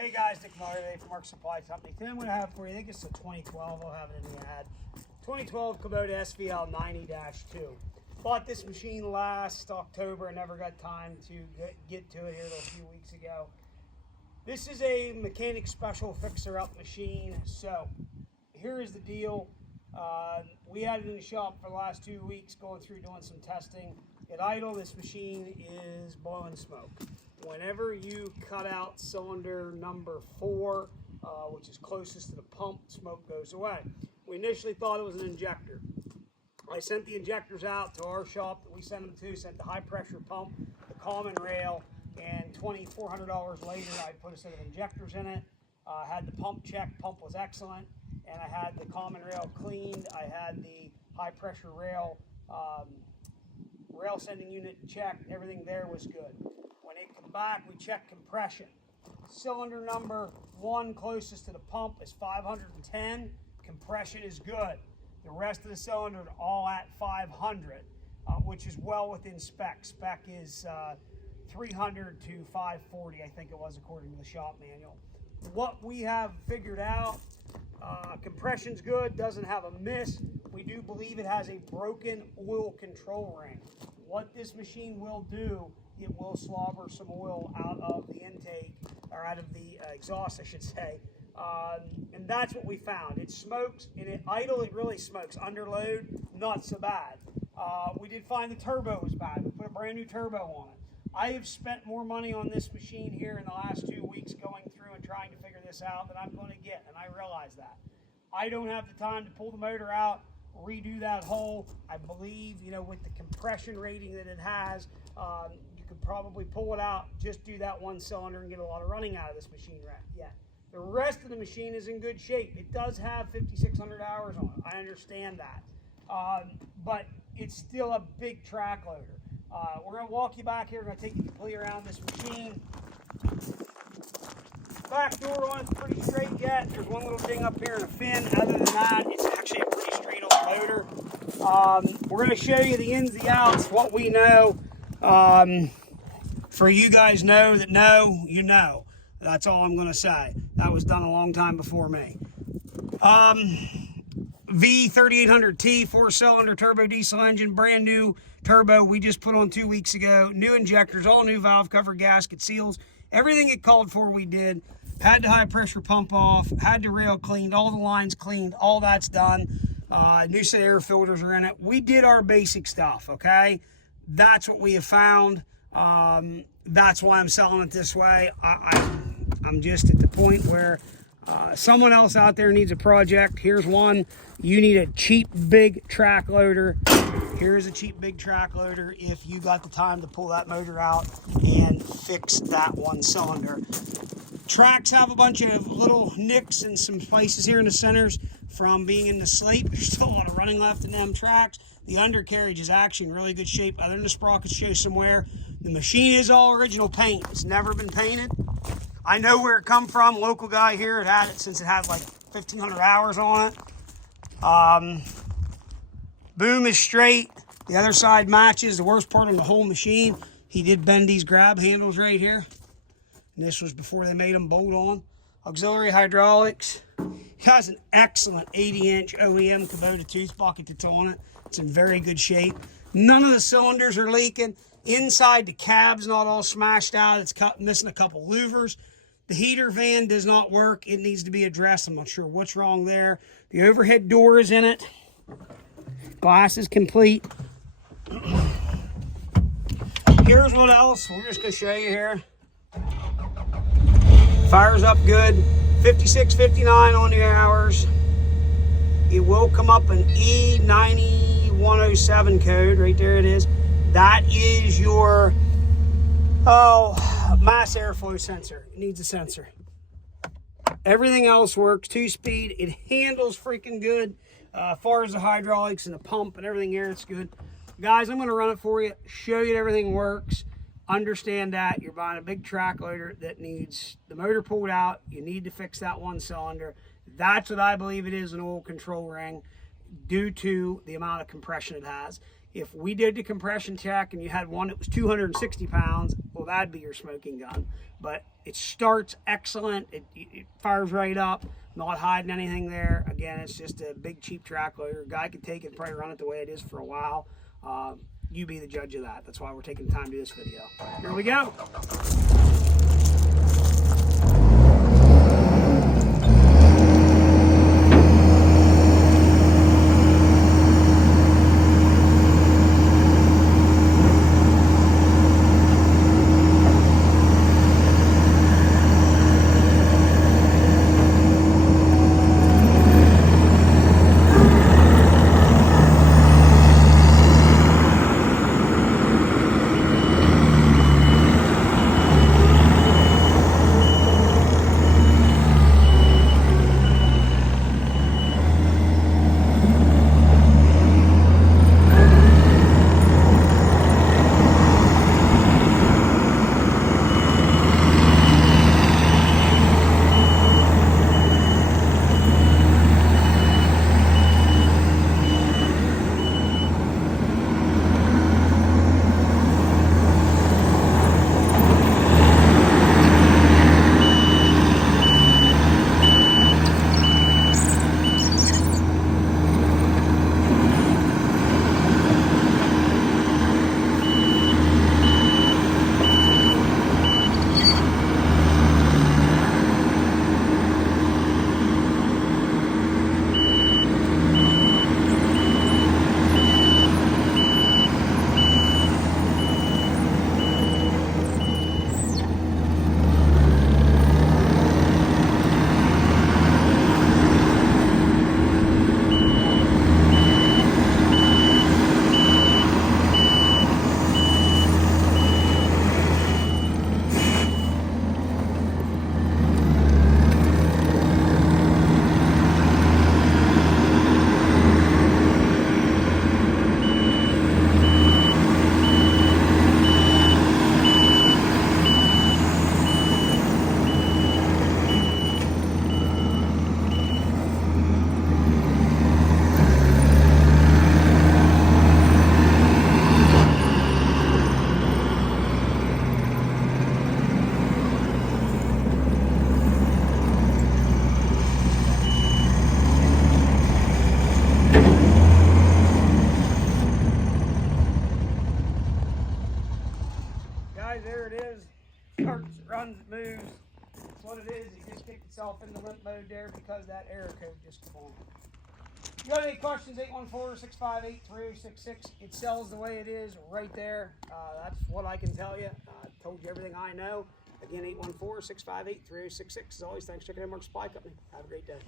Hey guys, Dick Motivated from Mark Supply Company. Today I'm going to have for you, I think it's a 2012, I'll have it in the ad. 2012 Kubota SVL 90-2. Bought this machine last October and never got time to get to it here a few weeks ago. This is a mechanic special fixer-up machine. So here is the deal. We had it in the shop for the last 2 weeks going through doing some testing. At idle, this machine is blowing smoke. Whenever you cut out cylinder number 4, which is closest to the pump, smoke goes away. We initially thought it was an injector. I sent the injectors out to our shop that we sent them to, sent the high pressure pump, the common rail, and $2,400 later I put a set of injectors in it. Had the pump checked, pump was excellent, and I had the common rail cleaned. I had the high pressure rail sending unit checked. Everything there was good. When it came back, we checked compression. Cylinder number 1 closest to the pump is 510. Compression is good. The rest of the cylinders are all at 500, which is well within spec. Spec is 300 to 540, I think it was, according to the shop manual. What we have figured out, compression's good, doesn't have a miss. We do believe it has a broken oil control ring. What this machine will do, it will slobber some oil out of the intake, or out of the exhaust, I should say. And that's what we found. It smokes, and at idle it really smokes. Under load, not so bad. We did find the turbo was bad. We put a brand new turbo on it. I have spent more money on this machine here in the last 2 weeks going through and trying to figure this out than I'm going to get, and I realize that. I don't have the time to pull the motor out, redo that hole. I believe, with the compression rating that it has, you could probably pull it out, just do that one cylinder and get a lot of running out of this machine yet. The rest of the machine is in good shape. It does have 5,600 hours on it. I understand that. But it's still a big track loader. We're going to walk you back here. We're going to take you completely around this machine. Back door on it's pretty straight yet. There's one little ding up here in a fin. Other than that, it's actually a pretty straight old motor. We're going to show you the ins and the outs, what we know. For you guys know that know, you know. That's all I'm going to say. That was done a long time before me. V3800T 4-cylinder turbo diesel engine, brand new turbo we just put on 2 weeks ago. New injectors, all new valve cover, gasket seals. Everything it called for we did. Had the high pressure pump off, had the rail cleaned, all the lines cleaned, all that's done. New set of air filters are in it. We did our basic stuff, okay? That's what we have found. That's why I'm selling it this way. I'm just at the point where someone else out there needs a project. Here's one. You need a cheap, big track loader. Here's a cheap, big track loader if you got the time to pull that motor out and fix that one cylinder. Tracks have a bunch of little nicks and some places here in the centers from being in the slate. There's still a lot of running left in them tracks. The undercarriage is actually in really good shape, other than the sprockets show somewhere. The machine is all original paint. It's never been painted. I know where it come from. Local guy here had it since it had like 1,500 hours on it. Boom is straight. The other side matches. The worst part of the whole machine, he did bend these grab handles right here. And this was before they made them bolt on. Auxiliary hydraulics. It has an excellent 80-inch OEM Kubota tooth bucket that's on it. It's in very good shape. None of the cylinders are leaking. Inside, the cab's not all smashed out. It's missing a couple louvers. The heater fan does not work. It needs to be addressed. I'm not sure what's wrong there. The overhead door is in it. Glass is complete. Here's what else. We're just going to show you here. Fires up good. 56, 59 on the hours. It will come up an E9107 code. Right there it is. That is your mass airflow sensor. It needs a sensor. Everything else works. 2-speed. It handles freaking good. As far as the hydraulics and the pump and everything here, it's good. Guys, I'm going to run it for you, show you that everything works. Understand that you're buying a big track loader that needs the motor pulled out. You need to fix that one cylinder. That's what I believe it is, an oil control ring, due to the amount of compression it has. If we did the compression check and you had one that was 260 pounds, well, that'd be your smoking gun. but it starts excellent. It fires right up, not hiding anything there. Again, it's just a big cheap track loader. A guy could take it and probably run it the way it is for a while. You be the judge of that. That's why we're taking the time to do this video. Here we go. Guys, there it is. Starts, runs, moves. That's what it is. It just kicked itself into limp mode there because that error code just came on. If you got any questions, 814-658-3066. It sells the way it is right there. That's what I can tell you. I told you everything I know. Again, 814-658-3066. As always, thanks for checking out Mark Supply Company. Have a great day.